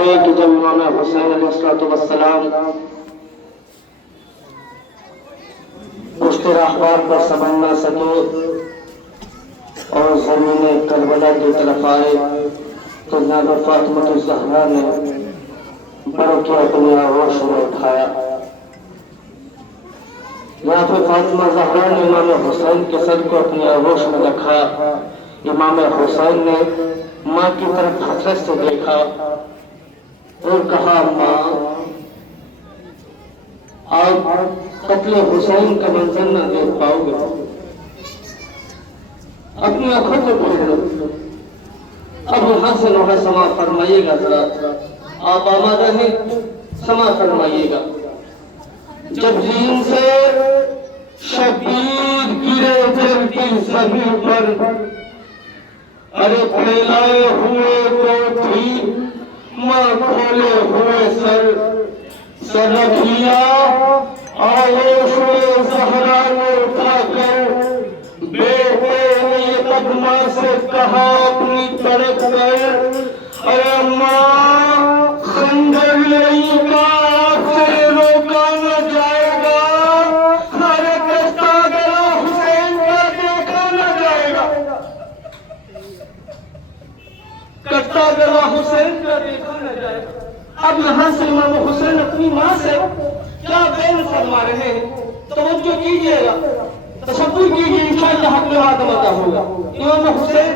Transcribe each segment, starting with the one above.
कि जब इमाम हुसैन अलैहिस्सलाम पुश्ते राहवार पर समझ ना सके और ज़मीन करबला की तरफ आए तो जनाब फातिमा ज़हरा ने बढ़ के अपनी आगोश में उठाया। यहाँ पे फातिमा ज़हरा ने इमाम हुसैन के सर को अपनी आगोश में रखा। इमाम हुसैन ने माँ की तरफ हसरत से देखा और कहा, माँ आप कत्ले हुसैन का मंजर न देख पाओगे, अपनी आंखों को खोल लो। अब यहाँ से वहां समा फरमाइएगा, जरा आप आमादा हैं, समा फरमाइएगा। जब जीन से शबीर गिरे जलती जमीन पर, अरे फैलाए हुए तो थी माँ खोले हुए सर रख लिया आगोश में ज़हरा ने उठाकर। बेटे ने कदमा से कहा अपनी तरफ कर, अरे माँ खंजर लेगा फिर रोका न जाएगा, अरे कस्ता गला हुसैन का देखा न जाएगा, कस्ता गला हुसैन का देखा न जाएगा। अब यहाँ से इमाम हुसैन अपनी माँ से क्या बयान फरमा रहे हैं, तवज्जो कीजिएगा, तशब्बुर कीजिए, इंशाअल्लाह हक़ बात अता होगा। इमाम हुसैन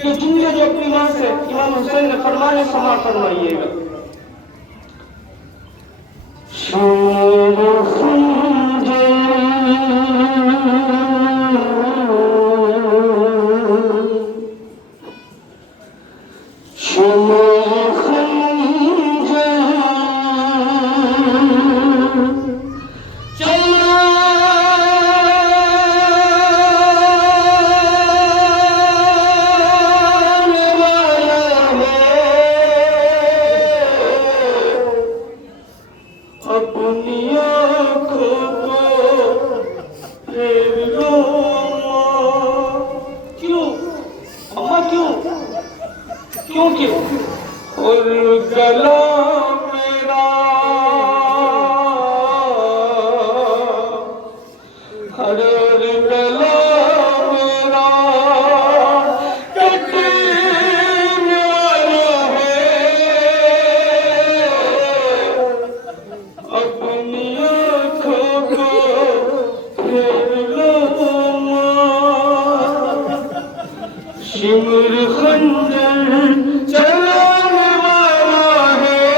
के जुमले जो अपनी माँ से इमाम हुसैन ने फरमाए, समा फरमाइएगा। शिमर खंजर चलाने वाला है,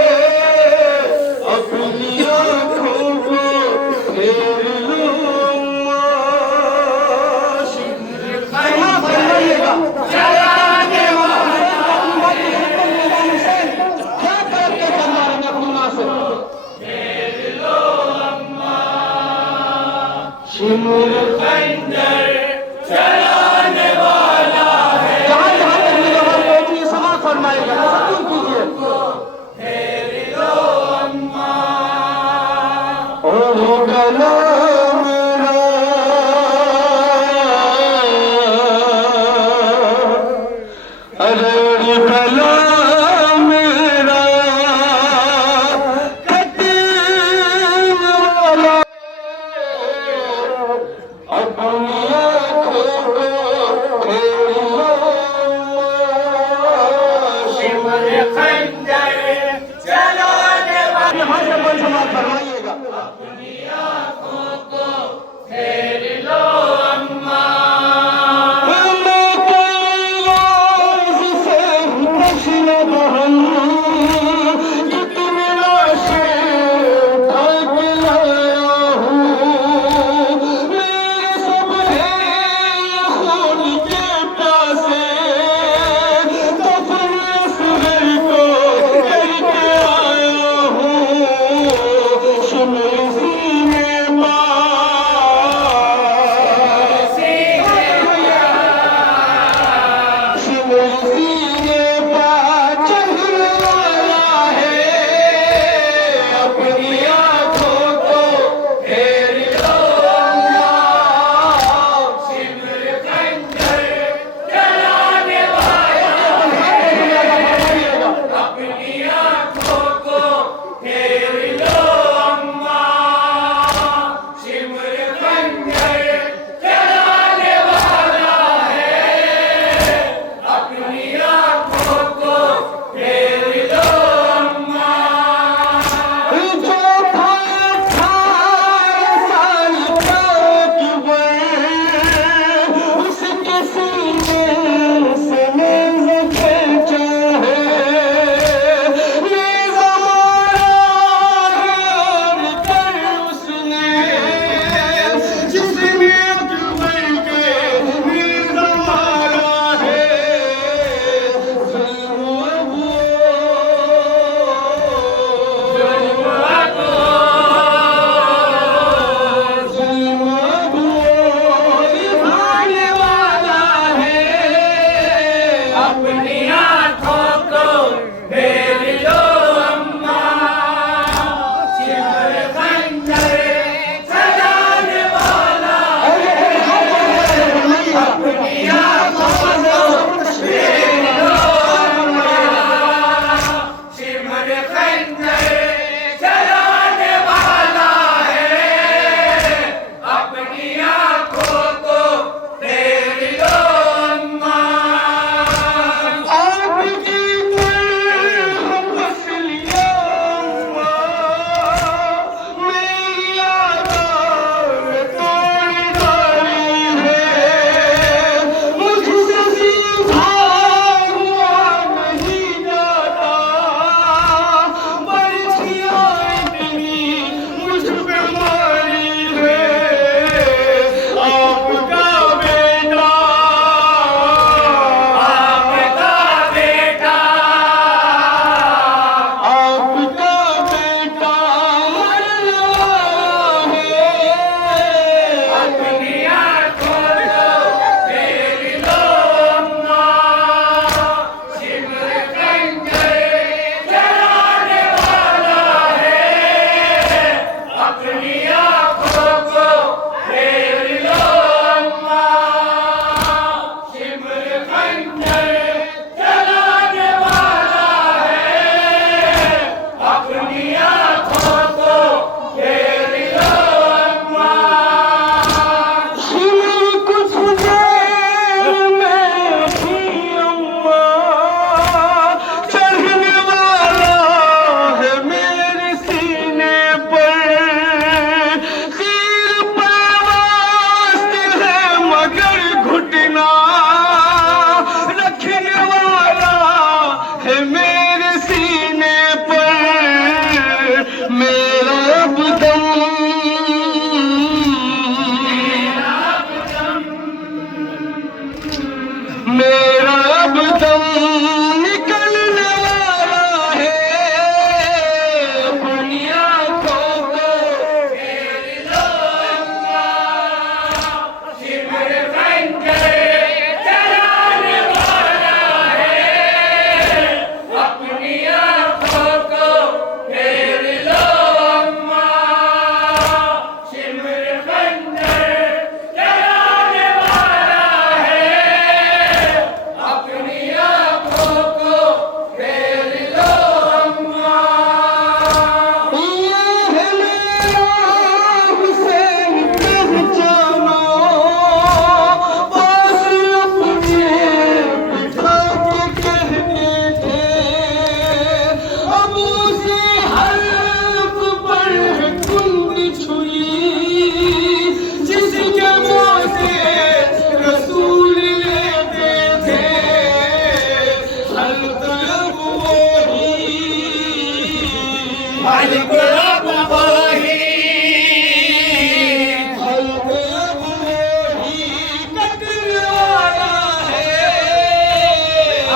खल्क अब वही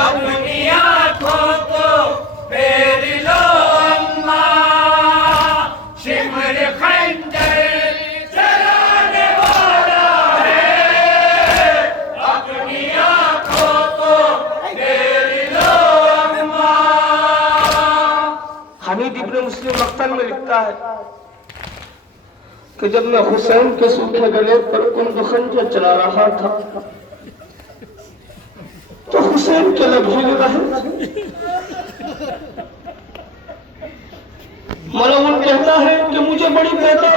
अपनी आंखों को फेर लो अम्मा, शिमर खंजर चलाने वाला है, अपनी आंखों को फेर लो अम्मा। हमीद इब्न मुस्लिम मक्तन में लिखता है कि जब मैं हुसैन के सूखे गले पर कुंद खंजर चला रहा था तो हुसैन के लब हिल रहे। मलऊन कहता है कि मुझे बड़ी बेताब